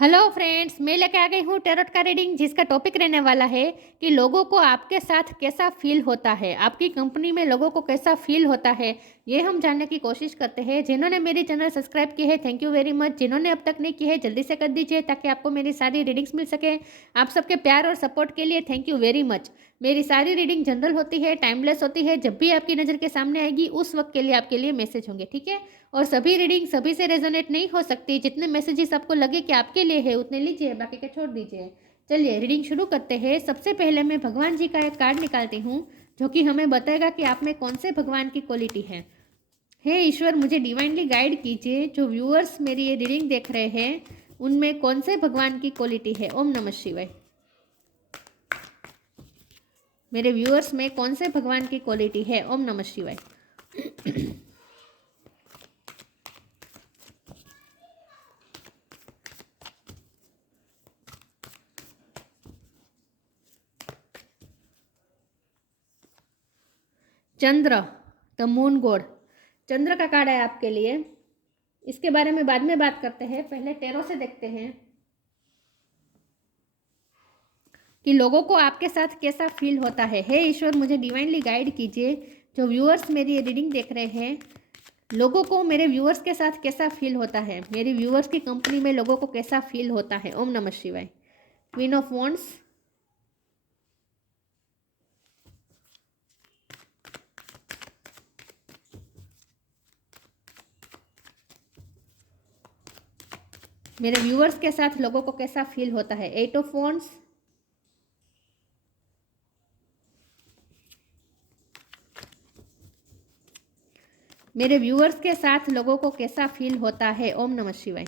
Hello friends, मैं लेके आ गई हूँ टैरोट का रीडिंग जिसका टॉपिक रहने वाला है कि लोगों को आपके साथ कैसा फील होता है, आपकी कंपनी में लोगों को कैसा फील होता है, ये हम जानने की कोशिश करते हैं। जिन्होंने मेरी चैनल सब्सक्राइब की है, थैंक यू वेरी मच। जिन्होंने अब तक नहीं की है, जल्दी से कर दीजिए ताकि आपको मेरी सारी रीडिंग्स मिल सके। आप सबके प्यार और सपोर्ट के लिए थैंक यू वेरी मच। मेरी सारी रीडिंग जनरल होती है, टाइमलेस होती है। जब भी आपकी नज़र के सामने आएगी उस वक्त के लिए आपके लिए मैसेज होंगे, ठीक है। और सभी रीडिंग सभी से रेजोनेट नहीं हो सकती। जितने मैसेजेस आपको लगे कि आपके लिए है उतने लीजिए, बाकी के छोड़ दीजिए। चलिए रीडिंग शुरू करते हैं। सबसे पहले मैं भगवान जी का एक कार्ड निकालती हूँ जो कि हमें बताएगा कि आप में कौन से भगवान की क्वालिटी है। हे ईश्वर, मुझे डिवाइनली गाइड कीजिए। जो व्यूअर्स मेरी ये रीडिंग देख रहे हैं उनमें कौन से भगवान की क्वालिटी है। ओम नमः शिवाय। मेरे व्यूअर्स में कौन से भगवान की क्वालिटी है। ओम नमः शिवाय। चंद्र, द मून गॉड। चंद्र का कार्ड है आपके लिए। इसके बारे में बाद में बात करते हैं, पहले टैरो से देखते हैं कि लोगों को आपके साथ कैसा फील होता है। हे ईश्वर, मुझे डिवाइनली गाइड कीजिए। जो व्यूअर्स मेरी ये रीडिंग देख रहे हैं, लोगों को मेरे व्यूअर्स के साथ कैसा फील होता है, मेरी व्यूअर्स की कंपनी में लोगों को कैसा फील होता है। ओम नमः शिवाय। क्वीन ऑफ वॉन्ड्स, मेरे व्यूअर्स के साथ लोगों को कैसा फील होता है। एट ऑफ वॉन्ड्स, मेरे व्यूअर्स के साथ लोगों को कैसा फील होता है। ओम नमः शिवाय।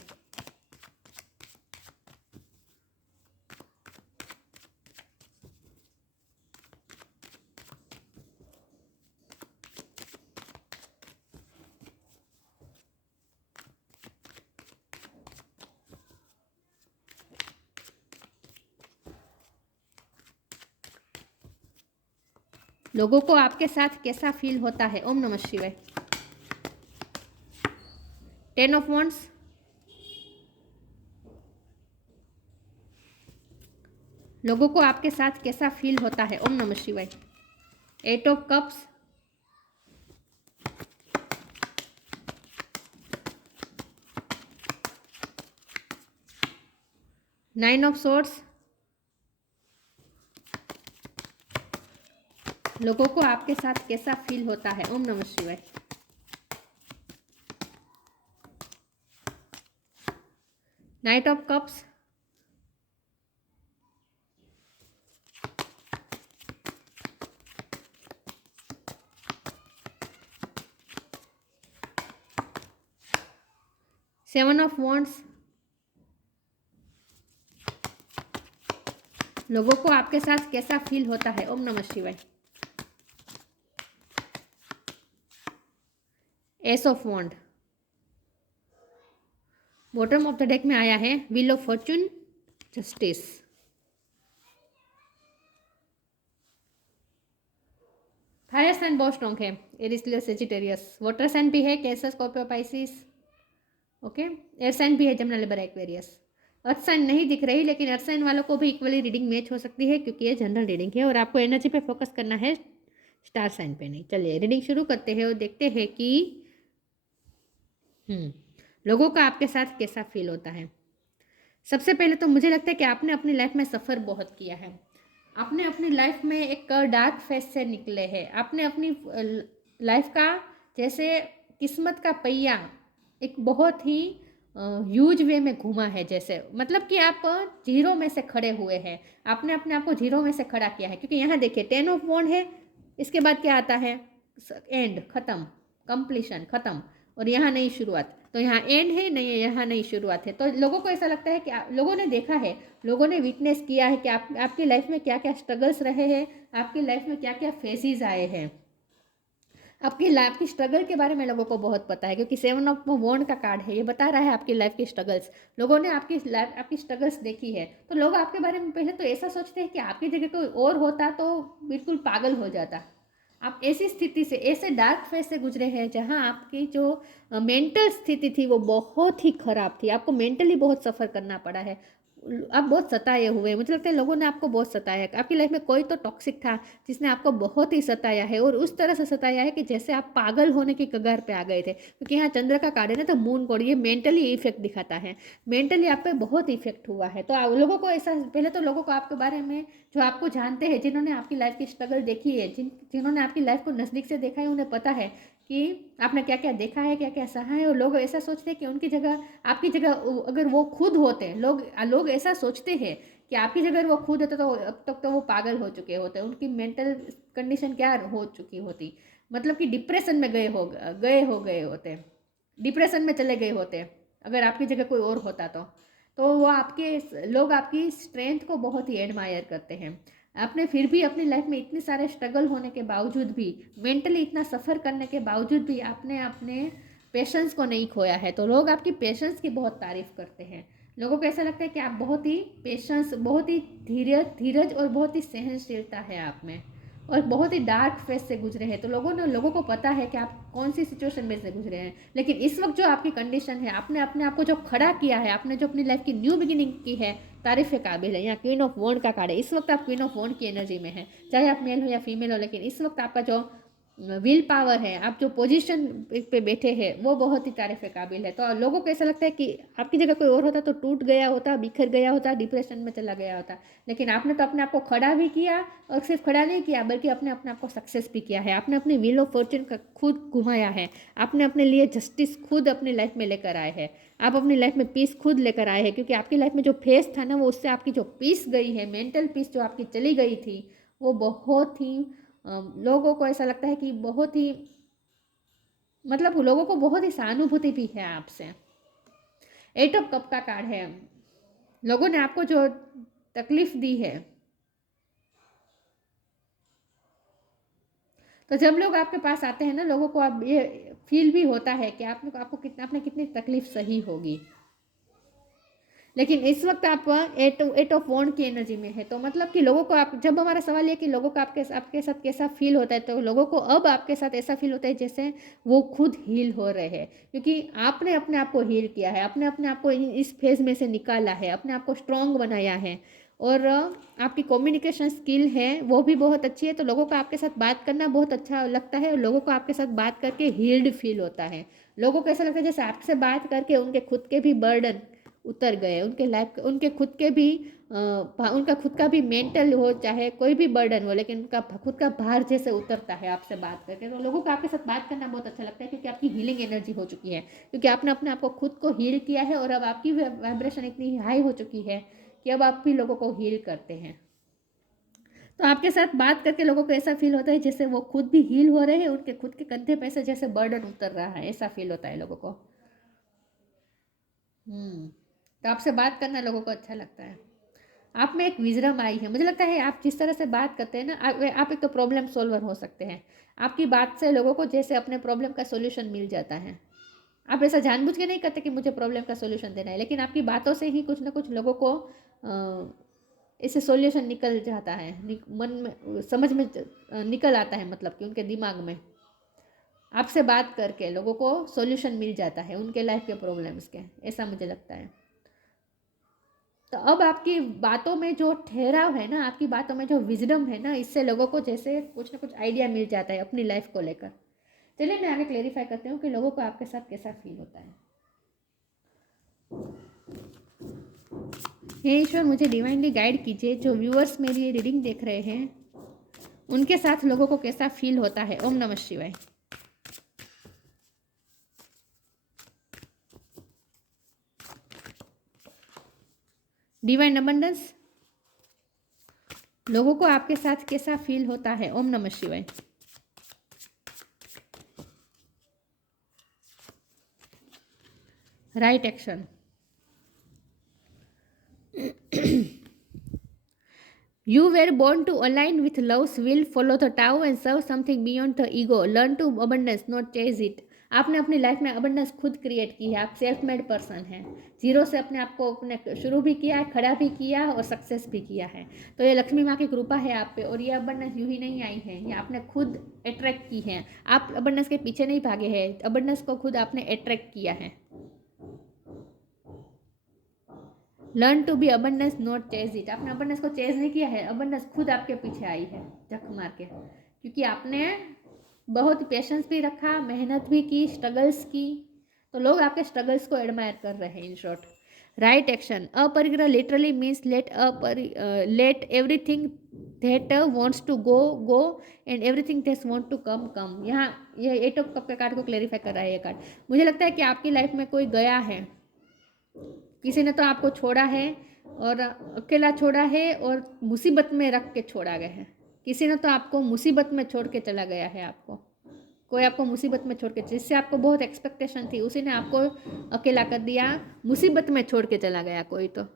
लोगों को आपके साथ कैसा फील होता है। ओम नमः शिवाय। टेन ऑफ वॉन्ड्स, लोगों को आपके साथ कैसा फील होता है। ओम नमः शिवाय। Eight of cups, nine of swords, लोगों को आपके साथ कैसा फील होता है। ओम नमः शिवाय। Night of cups, seven of wands, लोगों को आपके साथ कैसा फील होता है। ओम नमः शिवाय। Ace of wand, bottom of the deck में आया है wheel of fortune, justice. Fire sign बहुत स्ट्रॉन्ग है, Aries Leo Sagittarius. Water sign भी है, Cancer Scorpio Pisces. Okay, air sign भी है, जमुना लिबर एक्वेरियस। अर्थ साइन नहीं दिख रही, लेकिन अर्थ साइन वालों को भी इक्वली रीडिंग मैच हो सकती है क्योंकि ये जनरल रीडिंग है और आपको एनर्जी पे फोकस करना है, स्टार साइन पे नहीं। चलिए रीडिंग शुरू करते हैं और देखते हैं कि लोगों का आपके साथ कैसा फील होता है। सबसे पहले तो मुझे लगता है कि आपने अपनी लाइफ में सफ़र बहुत किया है। आपने अपनी लाइफ में एक डार्क फेज से निकले हैं। आपने अपनी लाइफ का जैसे किस्मत का पहिया एक बहुत ही ह्यूज वे में घूमा है, जैसे मतलब कि आप जीरो में से खड़े हुए हैं। आपने अपने आप को जीरो में से खड़ा किया है क्योंकि यहाँ देखिए टेन ऑफ वॉन्ड है, इसके बाद क्या आता है, एंड, ख़त्म, कंप्लीशन, ख़त्म। और यहाँ नई शुरुआत, तो यहाँ एंड है, नहीं यहाँ नई शुरुआत है। तो लोगों को ऐसा लगता है कि लोगों ने देखा है, लोगों ने विटनेस किया है कि आपकी लाइफ में क्या क्या स्ट्रगल्स रहे हैं, आपकी लाइफ में क्या क्या फेजेस आए हैं। आपकी लाइफ की स्ट्रगल के बारे में लोगों को बहुत पता है क्योंकि सेवन ऑफ वॉन्ड का कार्ड है, ये बता रहा है आपकी लाइफ की स्ट्रगल्स। लोगों ने आपकी लाइफ, आपकी स्ट्रगल्स देखी है, तो लोग आपके बारे में पहले तो ऐसा सोचते हैं कि आपकी जगह कोई और होता तो बिल्कुल पागल हो जाता। आप ऐसी स्थिति से, ऐसे डार्क फेज से गुजरे हैं जहां आपकी जो मेंटल स्थिति थी वो बहुत ही ख़राब थी, आपको मेंटली बहुत सफ़र करना पड़ा है, आप बहुत सताए हुए, मुझे लगता है लोगों ने आपको बहुत सताया है। आपकी लाइफ में कोई तो टॉक्सिक था जिसने आपको बहुत ही सताया है, और उस तरह से सताया है कि जैसे आप पागल होने की कगार पे आ गए थे, क्योंकि यहाँ चंद्र का कार्ड है ना, तो मून कोड ये मेंटली इफेक्ट दिखाता है, मेंटली आप पे बहुत इफेक्ट हुआ है। तो लोगों को ऐसा, पहले तो लोगों को आपके बारे में, जो आपको जानते हैं, जिन्होंने आपकी लाइफ की स्ट्रगल देखी है, जिन्होंने आपकी लाइफ को नज़दीक से देखा है, उन्हें पता है कि आपने क्या क्या देखा है, क्या क्या सहा है। और लोग ऐसा सोचते हैं कि उनकी जगह, आपकी जगह अगर वो खुद होते, लोग ऐसा सोचते हैं कि आपकी जगह वो खुद होते तो अब तक तो वो पागल हो चुके होते, उनकी मेंटल कंडीशन क्या हो चुकी होती, मतलब कि डिप्रेशन में गए होते, डिप्रेशन में चले गए होते अगर आपकी जगह कोई और होता तो वो आपके लोग आपकी स्ट्रेंथ को बहुत ही एडमायर करते हैं। आपने फिर भी अपनी लाइफ में इतने सारे स्ट्रगल होने के बावजूद भी, मेंटली इतना सफ़र करने के बावजूद भी आपने अपने पेशेंस को नहीं खोया है, तो लोग आपकी पेशेंस की बहुत तारीफ़ करते हैं। लोगों को ऐसा लगता है कि आप बहुत ही पेशेंस, बहुत ही धीरज और बहुत ही सहनशीलता है आप में, और बहुत ही डार्क फेस से गुजरे हैं। तो लोगों को पता है कि आप कौन सी सिचुएशन में से गुजरे हैं, लेकिन इस वक्त जो आपकी कंडीशन है, आपने अपने आप को जो खड़ा किया है, आपने जो अपनी लाइफ की न्यू बिगिनिंग की है, तारीफ़ काबिल है। यहाँ क्वीन ऑफ वॉन्ड का कार्ड है, इस वक्त आप क्वीन ऑफ वॉन्ड की एनर्जी में है, चाहे आप मेल हो या फीमेल हो, लेकिन इस वक्त आपका जो विल पावर है, आप जो पोजीशन पे बैठे हैं, वो बहुत ही तारीफ़ काबिल है। तो लोगों को ऐसा लगता है कि आपकी जगह कोई और होता तो टूट गया होता, बिखर गया होता, डिप्रेशन में चला गया होता, लेकिन आपने तो अपने आप को खड़ा भी किया, और सिर्फ खड़ा नहीं किया बल्कि अपने अपने आप को सक्सेस भी किया है। आपने अपनी व्हील ऑफ फॉर्चून का खुद घुमाया है, आपने अपने लिए जस्टिस खुद अपनी लाइफ में लेकर आए हैं, आप अपनी लाइफ में पीस खुद लेकर आए हैं, क्योंकि आपकी लाइफ में जो फेस था ना, वो उससे आपकी जो पीस गई है, मेंटल पीस जो आपकी चली गई थी, वो बहुत ही लोगों को ऐसा लगता है कि बहुत ही, मतलब लोगों को बहुत ही सहानुभूति भी है आपसे। एट ऑफ कप का कार्ड है, लोगों ने आपको जो तकलीफ दी है, तो जब लोग आपके पास आते हैं ना, लोगों को आप ये फील भी होता है कि आपने कितनी तकलीफ सही होगी, लेकिन इस वक्त आप एट ऑफ वॉन्ड की एनर्जी में है। तो मतलब कि लोगों को, आप जब, हमारा सवाल ये कि लोगों को आपके साथ कैसा फील होता है, तो लोगों को अब आपके साथ ऐसा फील होता है जैसे वो खुद हील हो रहे हैं, क्योंकि आपने अपने आप को हील किया है, आपने अपने आप को इस फेज में से निकाला है, अपने आप को स्ट्रॉन्ग बनाया है, और आपकी कम्युनिकेशन स्किल है वो भी बहुत अच्छी है। तो लोगों को आपके साथ बात करना बहुत अच्छा लगता है, और लोगों को आपके साथ बात करके हील्ड फील होता है। लोगों को ऐसा लगता है जैसे आपसे बात करके उनके खुद के भी बर्डन उतर गए, उनके लाइफ, उनके खुद के भी उनका खुद का भी मेंटल हो, चाहे कोई भी बर्डन हो, लेकिन उनका खुद का भार जैसे उतरता है आपसे बात करके। तो लोगों को आपके साथ बात करना बहुत अच्छा लगता है, क्योंकि आपकी हीलिंग एनर्जी हो चुकी है, क्योंकि आपने अपने आप को खुद को हील किया है, और अब आपकी वाइब्रेशन इतनी हाई हो चुकी है कि अब आप भी लोगों को हील करते हैं। तो आपके साथ बात करके लोगों को ऐसा फील होता है जैसे वो खुद भी हील हो रहे हैं, उनके खुद के कंधे पे से जैसे बर्डन उतर रहा है, ऐसा फील होता है लोगों को। तो आपसे बात करना लोगों को अच्छा लगता है। आप में एक विजडम आई है, मुझे लगता है आप जिस तरह से बात करते हैं ना, आप एक तो प्रॉब्लम सॉल्वर हो सकते हैं। आपकी बात से लोगों को जैसे अपने प्रॉब्लम का सोल्यूशन मिल जाता है। आप ऐसा जानबूझ के नहीं करते कि मुझे प्रॉब्लम का सोल्यूशन देना है, लेकिन आपकी बातों से ही कुछ ना कुछ लोगों को इससे सोल्यूशन निकल जाता है, मन में, समझ में निकल आता है, मतलब कि उनके दिमाग में आपसे बात करके लोगों को सोल्यूशन मिल जाता है उनके लाइफ के प्रॉब्लम्स के, ऐसा मुझे लगता है। तो अब आपकी बातों में जो ठहराव है ना, आपकी बातों में जो विजडम है ना, इससे लोगों को जैसे कुछ ना कुछ आइडिया मिल जाता है अपनी लाइफ को लेकर। चलिए मैं आगे क्लेरिफाई करती हूँ कि लोगों को आपके साथ कैसा फील होता है। हे ईश्वर, मुझे डिवाइनली गाइड कीजिए, जो व्यूअर्स मेरी रीडिंग देख रहे हैं उनके साथ लोगों को कैसा फील होता है। ओम नमः शिवाय। डिवाइन अबंडेंस, लोगों को आपके साथ कैसा फील होता है। ओम नमः शिवाय। Right action, you were born to align with love's will, follow the Tao and serve something beyond the ego, learn to abundance, not chase it. आपने अपनी लाइफ में अबंडेंस खुद क्रिएट की है। आप सेल्फ मेड पर्सन हैं, zero से अपने आप को अपने शुरू भी किया है, खड़ा भी किया और सक्सेस भी किया है। तो ये लक्ष्मी माँ की कृपा है आप पे, और ये अबंडेंस यूं ही नहीं आई है, ये आपने खुद अट्रैक्ट की है। आप अबंडेंस के पीछे नहीं भागे हैं, अबंडेंस को खुद आपने अट्रैक्ट किया है। Learn to be abundance not chase it. आपने अबंडेंस को चेज नहीं किया है, अबंडेंस खुद आपके पीछे आई है जख मार के, क्योंकि आपने बहुत पेशेंस भी रखा, मेहनत भी की, स्ट्रगल्स की। तो लोग आपके स्ट्रगल्स को एडमायर कर रहे हैं। In short, right action. Aparigraha literally means let everything that wants to go go and everything that want to come come. यहाँ ये एट ऑफ कप के कार्ड को क्लेरिफाई कर रहा है ये कार्ड। मुझे लगता है कि आपकी लाइफ में कोई गया है, किसी ने तो आपको छोड़ा है और अकेला छोड़ा है और मुसीबत में रख के छोड़ा गया है। किसी ने तो आपको मुसीबत में छोड़ के चला गया है। आपको कोई आपको मुसीबत में छोड़ के, जिससे आपको बहुत एक्सपेक्टेशन थी, उसी ने आपको अकेला कर दिया, मुसीबत में छोड़ के चला गया कोई तो।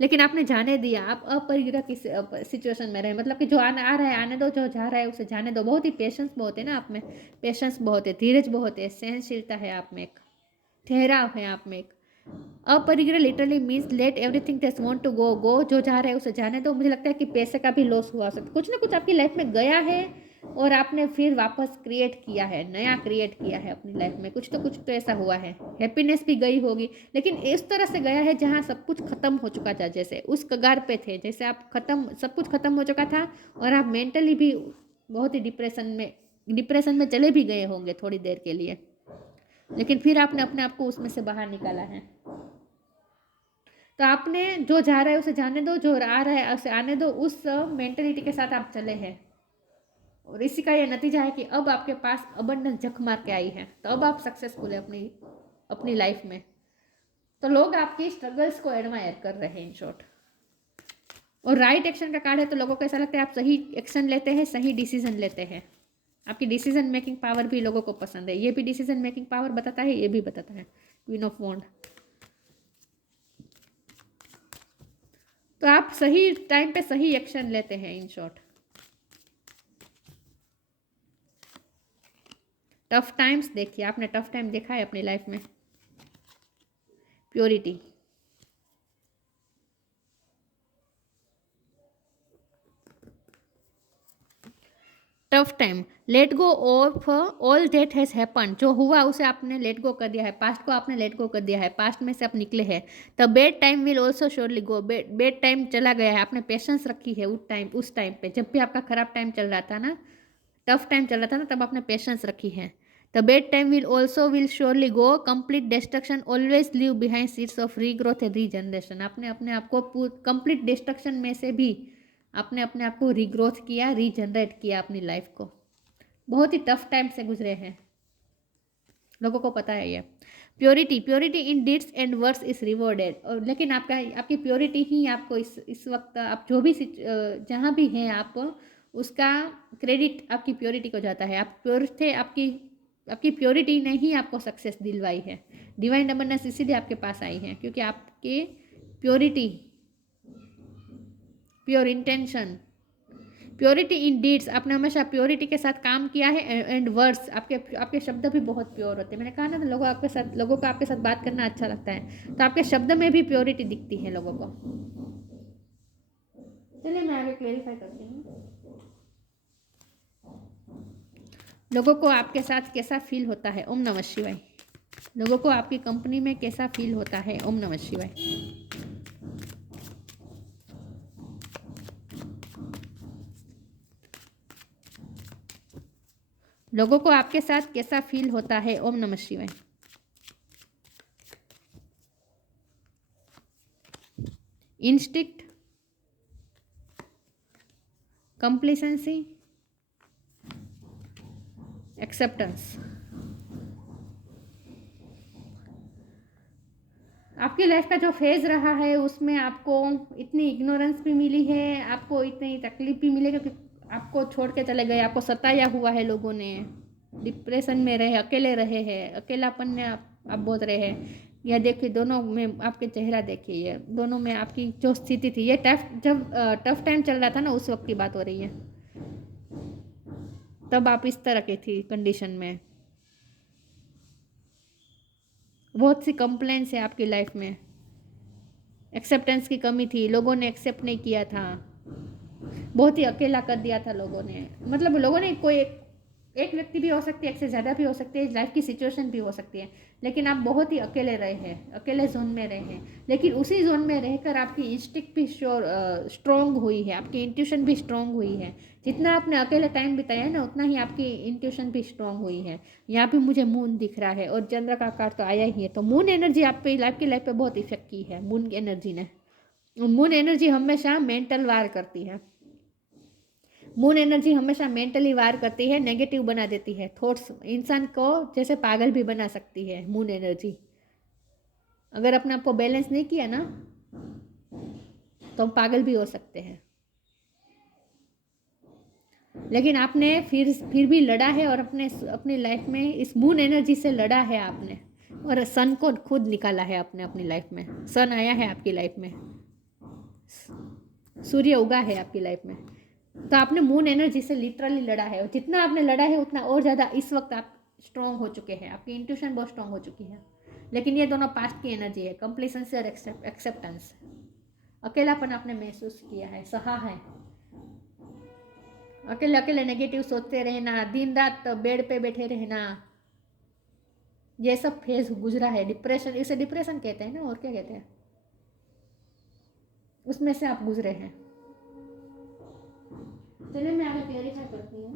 लेकिन आपने जाने दिया, आप अपरिग्रह की सिचुएशन में रहे, मतलब कि जो आ रहा है आने दो, जो जा रहा है उसे जाने दो। बहुत ही पेशेंस बहुत है ना आप में, पेशेंस बहुत है, धीरज बहुत है, सहनशीलता है आप में, एक ठहराव है आप में। एक aparigraha literally means let everything that want to go go. जो जा रहा है उसे जाने दो। मुझे लगता है कि पैसे का भी लॉस हुआ सकता, कुछ ना कुछ आपकी लाइफ में गया है और आपने फिर वापस क्रिएट किया है, नया क्रिएट किया है अपनी लाइफ में। कुछ तो ऐसा हुआ है। हैप्पीनेस भी गई होगी, लेकिन इस तरह से गया है जहाँ सब कुछ खत्म हो चुका था, जैसे उस कगार पे थे, जैसे आप खत्म, सब कुछ खत्म हो चुका था और आप मेंटली भी बहुत ही डिप्रेशन में चले भी गए होंगे थोड़ी देर के लिए, लेकिन फिर आपने अपने आप को उसमें से बाहर निकाला है। तो आपने जो जा रहा है उसे जाने दो, जो आ रहा है उसे आने दो, उस मेंटेलिटी के साथ आप चले हैं। और इसी का यह नतीजा है कि अब आपके पास अबंडेंस झक मार के आई है, तो अब आप सक्सेसफुल है अपनी लाइफ में। तो लोग आपकी स्ट्रगल्स को एडमायर कर रहे हैं इन शॉर्ट। और राइट एक्शन का कार्ड है, तो लोगों को ऐसा लगता है आप सही एक्शन लेते हैं, सही डिसीजन लेते हैं। आपकी डिसीजन मेकिंग पावर भी लोगों को पसंद है। ये भी डिसीजन मेकिंग पावर बताता है, ये भी बताता है। क्वीन ऑफ वॉन्ड। तो आप सही टाइम पे सही एक्शन लेते हैं इन शॉर्ट। टफ टाइम्स देखिए, आपने टफ टाइम देखा है अपनी लाइफ में। Purity, tough time, let go of all that has happen. जो हुआ उसे आपने लेट गो कर दिया है, पास्ट को आपने लेट गो कर दिया है, पास्ट में से आप निकले हैं। The bed time will also surely go. Bed time चला गया है, आपने पेशेंस रखी है उस टाइम पे, जब भी आपका खराब टाइम चल रहा था ना, टफ टाइम चल रहा था ना, तब आपने पेशेंस रखी है। The bed time will surely go. Complete destruction always leave behind seeds of regrowth and regeneration. आपने अपने आप को कंप्लीट डिस्ट्रक्शन में से भी आपने अपने आप को रीग्रोथ किया, रीजनरेट किया अपनी लाइफ को। बहुत ही टफ टाइम से गुजरे हैं, लोगों को पता है ये। Purity in deeds and words is rewarded. और लेकिन आपकी प्योरिटी ही आपको इस वक्त, आप जो भी जहाँ भी हैं आप, उसका क्रेडिट आपकी प्योरिटी को जाता है। आप प्योर थे, आपकी प्योरिटी ने ही आपको सक्सेस दिलवाई है। डिवाइन अबंडेंस इसीलिए आपके पास आई है, क्योंकि आपके प्योरिटी, प्योर इंटेंशन, प्योरिटी इन डीड्स, आपने हमेशा प्योरिटी के साथ काम किया है। एंड वर्ड्स, आपके शब्द भी बहुत प्योर होते हैं। मैंने कहा ना, लोगों को आपके साथ बात करना अच्छा लगता है, तो आपके शब्द में भी प्योरिटी दिखती है लोगों को। चलिए मैं आगे क्लेरिफाई करती हूँ। लोगों को आपके साथ कैसा फील होता है? ओम नमः शिवाय। लोगों को आपकी कंपनी में कैसा फील होता है? ओम नमः शिवाय। लोगों को आपके साथ कैसा फील होता है? ओम नमः शिवाय। Instinct, complacency, acceptance. आपकी लाइफ का जो फेज रहा है उसमें आपको इतनी इग्नोरेंस भी मिली है, आपको इतनी तकलीफ भी मिलेगी, क्योंकि आपको छोड़ के चले गए, आपको सताया हुआ है लोगों ने, डिप्रेशन में रहे, अकेले रहे हैं, अकेलापन में आप बोल रहे हैं। यह देखिए, दोनों में आपके चेहरा देखिए, ये दोनों में आपकी जो स्थिति थी, ये जब टफ टाइम चल रहा था ना, उस वक्त की बात हो रही है, तब आप इस तरह की थी कंडीशन में। बहुत सी कंप्लेंट्स है आपकी लाइफ में, एक्सेप्टेंस की कमी थी, लोगों ने एक्सेप्ट नहीं किया था, बहुत ही अकेला कर दिया था लोगों ने। मतलब लोगों ने कोई एक व्यक्ति भी हो सकती है, एक से ज़्यादा भी हो सकती है, लाइफ की सिचुएशन भी हो सकती है, लेकिन आप बहुत ही अकेले रहे हैं, अकेले जोन में रहे हैं। लेकिन उसी जोन में रहकर आपकी इंस्टिंक्ट भी स्ट्रॉन्ग हुई है, आपकी इंट्यूशन भी स्ट्रॉन्ग हुई है। जितना आपने अकेले टाइम बिताया है ना, उतना ही आपकी इंट्यूशन भी स्ट्रॉन्ग हुई है। यहाँ पे मुझे मून दिख रहा है और चंद्र का आकार तो आया ही है, तो मून एनर्जी आप पे लाइफ पे बहुत इफेक्ट की है मून एनर्जी ने। मून एनर्जी हमेशा मेंटल वार करती है। मून एनर्जी हमेशा मेंटली वार करती है, नेगेटिव बना देती है, थॉट्स इंसान को जैसे पागल भी बना सकती है मून एनर्जी। अगर अपने आप को बैलेंस नहीं किया ना, तो हम पागल भी हो सकते हैं। लेकिन आपने फिर भी लड़ा है और अपनी लाइफ में इस मून एनर्जी से लड़ा है आपने, और सन को खुद निकाला है आपने अपनी लाइफ में। सन आया है आपकी लाइफ में, सूर्य उगा है आपकी लाइफ में। तो आपने मून एनर्जी से लिटरली लड़ा है, और जितना आपने लड़ा है उतना और ज़्यादा इस वक्त आप स्ट्रॉन्ग हो चुके हैं, आपकी इंट्यूशन बहुत स्ट्रॉन्ग हो चुकी है। लेकिन ये दोनों पास्ट की एनर्जी है, कंप्लीसेंस और एक्सेप्टेंस। अकेलापन आपने महसूस किया है, सहा है, अकेले अकेले नेगेटिव सोचते रहना, दिन रात बेड पे बैठे रहना, ये सब फेज गुजरा है। डिप्रेशन, इसे डिप्रेशन कहते हैं ना, और क्या कहते हैं, उसमें से आप गुजरे हैं। चलिए मैं आगे क्लेरिफाई करती हूँ।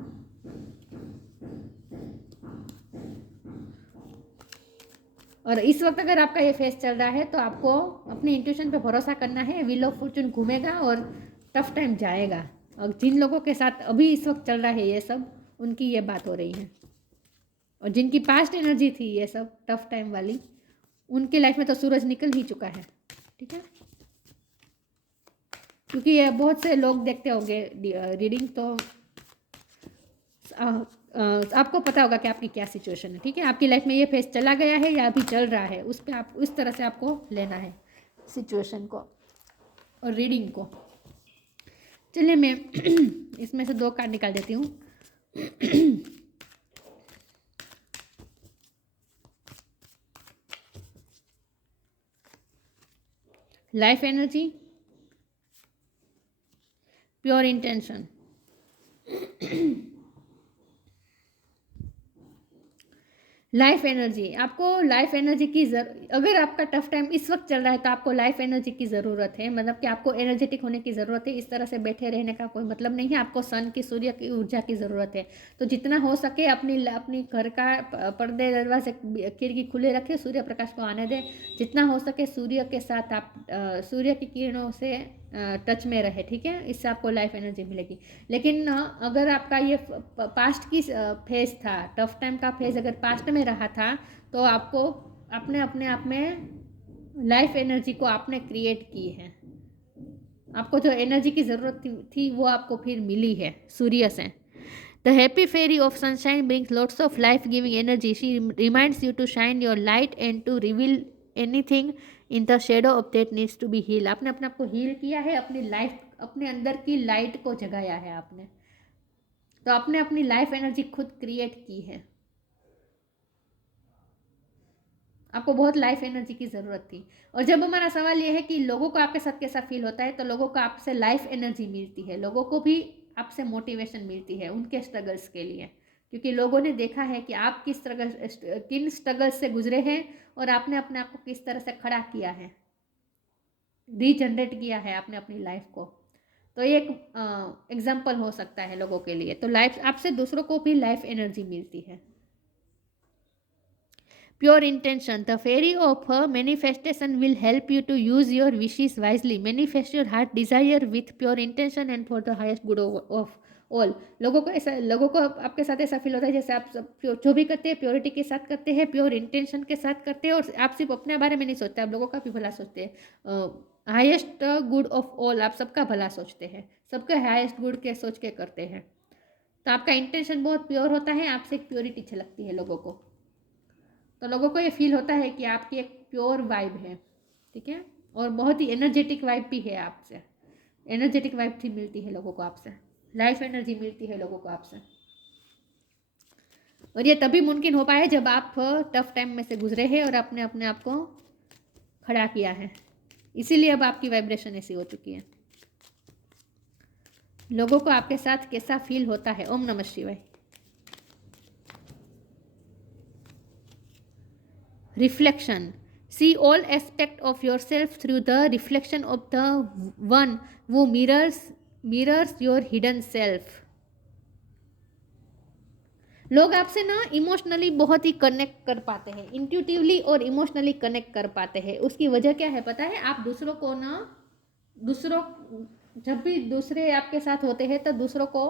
और इस वक्त अगर आपका ये फेस चल रहा है तो आपको अपनी इंट्यूशन पे भरोसा करना है। व्हील ऑफ फॉर्चून घूमेगा और टफ टाइम जाएगा। और जिन लोगों के साथ अभी इस वक्त चल रहा है ये सब, उनकी ये बात हो रही है। और जिनकी पास्ट एनर्जी थी ये सब टफ टाइम वाली, उनकी लाइफ में तो सूरज निकल ही चुका है। ठीक है, क्योंकि ये बहुत से लोग देखते होंगे रीडिंग, तो आपको पता होगा कि आपकी क्या सिचुएशन है। ठीक है, आपकी लाइफ में ये फेस चला गया है या अभी चल रहा है, उस पर आप उस तरह से आपको लेना है सिचुएशन को और रीडिंग को। चलिए मैं इसमें से 2 कार्ड निकाल देती हूँ। Life energy, pure intention. Life energy, आपको लाइफ एनर्जी की अगर आपका टफ टाइम इस वक्त चल रहा है तो आपको लाइफ एनर्जी की ज़रूरत है। मतलब कि आपको एनर्जेटिक होने की ज़रूरत है। इस तरह से बैठे रहने का कोई मतलब नहीं है। आपको सन की, सूर्य की ऊर्जा की ज़रूरत है। तो जितना हो सके अपनी घर का पर्दे, दरवाजे, खिड़की खुले रखें, सूर्य प्रकाश को आने दें। जितना हो सके सूर्य के साथ आप सूर्य की किरणों से टच में रहे। ठीक है, इससे आपको लाइफ एनर्जी मिलेगी। लेकिन अगर आपका ये पास्ट की फेज था, टफ टाइम का फेज अगर पास्ट में रहा था, तो आपको अपने आप में लाइफ एनर्जी को आपने क्रिएट की है। आपको जो एनर्जी की ज़रूरत थी वो आपको फिर मिली है सूर्य से। The happy fairy of sunshine brings lots of life-giving energy. She reminds you to shine your light and to reveal anything in the shadow of that needs to be healed. आपने अपने आप को हील किया है, अपनी life, अपने अंदर की लाइट को जगाया है आपने। तो आपने अपनी लाइफ एनर्जी खुद क्रिएट की है। आपको बहुत लाइफ एनर्जी की ज़रूरत थी। और जब हमारा सवाल ये है कि लोगों को आपके साथ कैसा फील होता है, तो लोगों को आपसे लाइफ एनर्जी मिलती है। लोगों को भी आपसे मोटिवेशन मिलती है उनके स्ट्रगल्स के लिए, क्योंकि लोगों ने देखा है कि आप किन स्ट्रगल से गुजरे हैं और आपने अपने आप को किस तरह से खड़ा किया है, रीजनरेट किया है आपने अपनी लाइफ को। तो ये एक एग्जाम्पल हो सकता है लोगों के लिए। तो लाइफ आपसे दूसरों को भी लाइफ एनर्जी मिलती है। Pure intention. The fairy of her manifestation will help you to use your wishes wisely. Manifest your heart desire with pure intention and for the highest good of all. लोगों को आपके साथ ऐसा feel होता है जैसे आप सब जो भी करते हैं प्योरिटी के साथ करते हैं, प्योर इंटेंशन के साथ करते हैं, और आप सिर्फ अपने बारे में नहीं सोचते, आप लोगों का भी भला सोचते हैं। हाईएस्ट गुड ऑफ ऑल, आप सबका भला सोचते हैं, सबके हाईएस्ट गुड के सोच के करते हैं। तो आपका इंटेंशन बहुत प्योर होता है, आपसे एक प्योरिटी झलकती है लोगों को। तो लोगों को ये फील होता है कि आपकी एक प्योर वाइब है। ठीक है, और बहुत ही एनर्जेटिक वाइब भी है आपसे। एनर्जेटिक वाइब भी मिलती है लोगों को आपसे, लाइफ एनर्जी मिलती है लोगों को आपसे। और ये तभी मुमकिन हो पाया जब आप टफ टाइम में से गुजरे हैं और आपने अपने आप को खड़ा किया है, इसीलिए अब आपकी वाइब्रेशन ऐसी हो चुकी है। लोगों को आपके साथ कैसा फील होता है? ओम नमः शिवाय। Reflection, see all aspect of your self through the reflection of the one who mirrors your hidden self. लोग आपसे ना इमोशनली बहुत ही कनेक्ट कर पाते हैं, इंट्यूटिवली और इमोशनली कनेक्ट कर पाते हैं। उसकी वजह क्या है पता है? आप दूसरों को ना, जब भी दूसरे आपके साथ होते हैं तो दूसरों को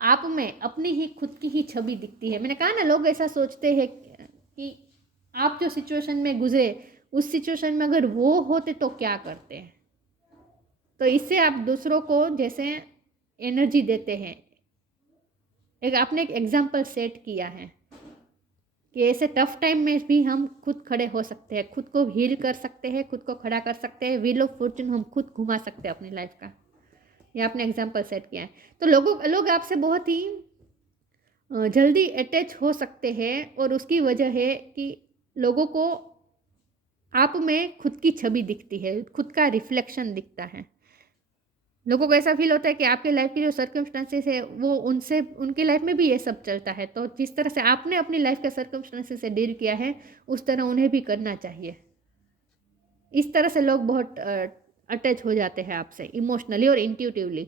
आप में अपनी ही खुद की ही छवि दिखती है। मैंने कहा ना, लोग ऐसा सोचते हैं कि आप जो सिचुएशन में गुजरे उस सिचुएशन में अगर वो होते तो क्या करते हैं। तो इससे आप दूसरों को जैसे एनर्जी देते हैं। आपने एक एग्जाम्पल सेट किया है कि ऐसे टफ टाइम में भी हम खुद खड़े हो सकते हैं, खुद को हील कर सकते हैं, खुद को खड़ा कर सकते हैं। व्हील ऑफ फॉर्चून हम खुद घुमा सकते हैं अपनी लाइफ का। ये आपने एग्जाम्पल सेट किया है। तो लोग आपसे बहुत ही जल्दी अटैच हो सकते हैं और उसकी वजह है कि लोगों को आप में खुद की छवि दिखती है, खुद का रिफ्लेक्शन दिखता है। लोगों को ऐसा फील होता है कि आपके लाइफ की जो सर्कमस्टांसेस है वो उनसे, उनकी लाइफ में भी ये सब चलता है। तो जिस तरह से आपने अपनी लाइफ के सर्कमस्टांसेस से डील किया है उस तरह उन्हें भी करना चाहिए। इस तरह से लोग बहुत अटैच हो जाते हैं आपसे इमोशनली और intuitively.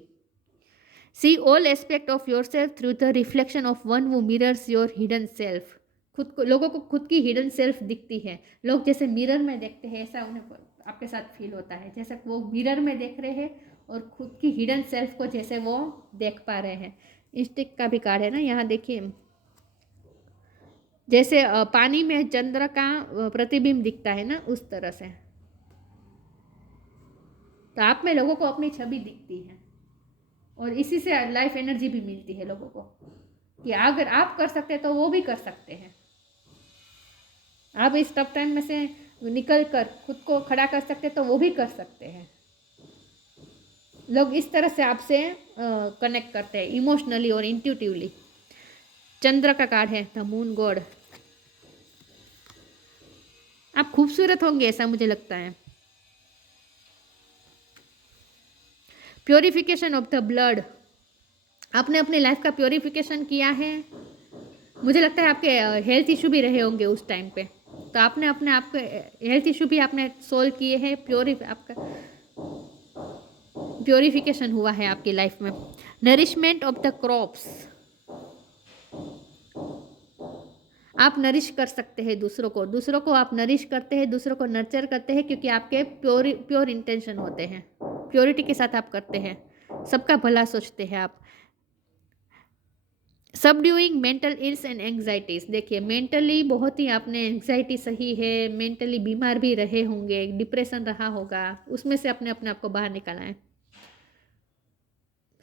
See all aspect of your self through the reflection of one who mirrors your hidden self. खुद को, लोगों को खुद की हिडन सेल्फ दिखती है। लोग जैसे मिरर में देखते हैं ऐसा उन्हें आपके साथ फील होता है, जैसे वो मिरर में देख रहे हैं और खुद की हिडन सेल्फ को जैसे वो देख पा रहे हैं। इंस्टिक का भी कार्ड है ना, यहाँ देखिए, जैसे पानी में चंद्र का प्रतिबिंब दिखता है ना, उस तरह से। तो आप में लोगों को अपनी छवि दिखती है और इसी से लाइफ एनर्जी भी मिलती है लोगों को कि अगर आप कर सकते हैं तो वो भी कर सकते हैं। आप इस टफ टाइम में से निकल कर खुद को खड़ा कर सकते हैं तो वो भी कर सकते हैं। लोग इस तरह से आपसे कनेक्ट करते हैं इमोशनली और इंट्यूटिवली। चंद्र का कार्ड है द मून गॉड। आप खूबसूरत होंगे ऐसा मुझे लगता है। प्योरिफिकेशन ऑफ द ब्लड, आपने अपनी लाइफ का प्योरिफिकेशन किया है। मुझे लगता है आपके हेल्थ इशू भी रहे होंगे उस टाइम पे, तो आपने अपने आप के हेल्थ इशू भी आपने सोल्व किए हैं। आपका प्योरिफिकेशन हुआ है आपकी लाइफ में। नरिशमेंट ऑफ द क्रॉप्स, आप नरिश कर सकते हैं दूसरों को आप नरिश करते हैं, दूसरों को नर्चर करते हैं, क्योंकि आपके प्योर इंटेंशन होते हैं, प्योरिटी के साथ आप करते हैं, सबका भला सोचते हैं आप। Subduing mental ills and anxieties, देखिए मेंटली बहुत ही आपने एंग्जाइटी सही है, मेंटली बीमार भी रहे होंगे, डिप्रेशन रहा होगा, उसमें से अपने आप को बाहर निकाला है,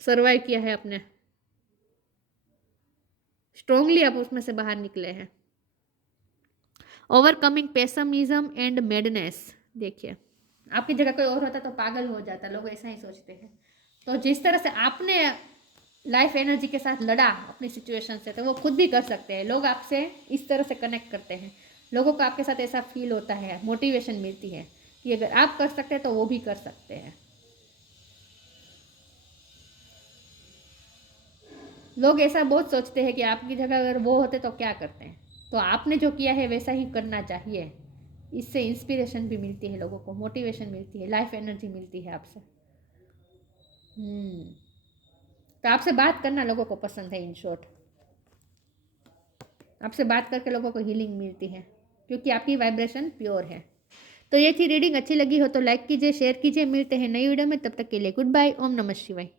सर्वाइव किया है आपने, स्ट्रोंगली आप उसमें से बाहर निकले हैं। ओवरकमिंग पेसिमिज्म एंड मैडनेस, देखिए आपकी जगह कोई और होता तो पागल हो जाता, लोग ऐसा ही सोचते हैं। तो जिस तरह से आपने लाइफ एनर्जी के साथ लड़ा अपनी सिचुएशन से, तो वो खुद भी कर सकते हैं। लोग आपसे इस तरह से कनेक्ट करते हैं, लोगों को आपके साथ ऐसा फील होता है, मोटिवेशन मिलती है कि अगर आप कर सकते हैं तो वो भी कर सकते हैं। लोग ऐसा बहुत सोचते हैं कि आपकी जगह अगर वो होते तो क्या करते हैं, तो आपने जो किया है वैसा ही करना चाहिए। इससे इंस्पिरेशन भी मिलती है, लोगों को मोटिवेशन मिलती है, लाइफ एनर्जी मिलती है आपसे। तो आपसे बात करना लोगों को पसंद है। इन शॉर्ट, आपसे बात करके लोगों को हीलिंग मिलती है क्योंकि आपकी वाइब्रेशन प्योर है। तो ये थी रीडिंग, अच्छी लगी हो तो लाइक कीजिए, शेयर कीजिए। मिलते हैं नई वीडियो में, तब तक के लिए गुड बाय। ओम नमः शिवाय।